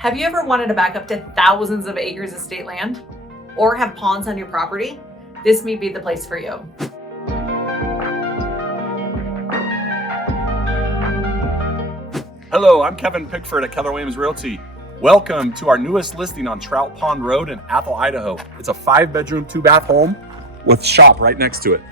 Have you ever wanted to back up to thousands of acres of state land? Or have ponds on your property? This may be the place for you. Hello, I'm Kevin Pickford at Keller Williams Realty. Welcome to our newest listing on Trout Pond Road in Athol, Idaho. It's a 5-bedroom, 2-bath home with shop right next to it.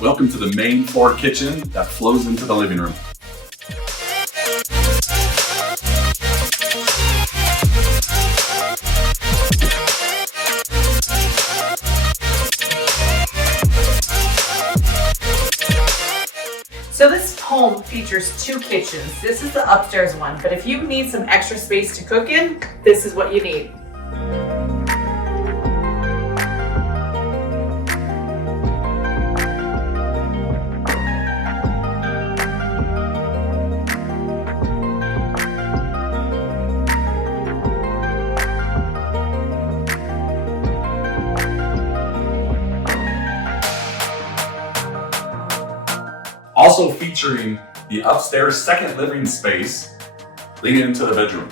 Welcome to the main floor kitchen that flows into the living room. So this home features 2 kitchens. This is the upstairs one, but if you need some extra space to cook in, this is what you need. Also featuring the upstairs second living space leading into the bedroom.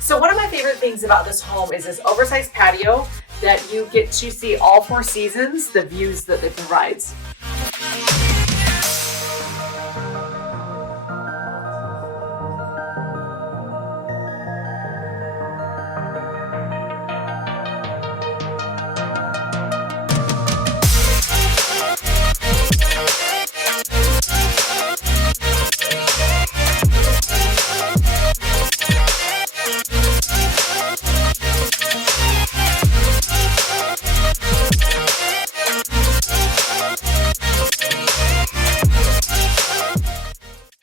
So one of my favorite things about this home is this oversized patio that you get to see all 4 seasons, the views that it provides.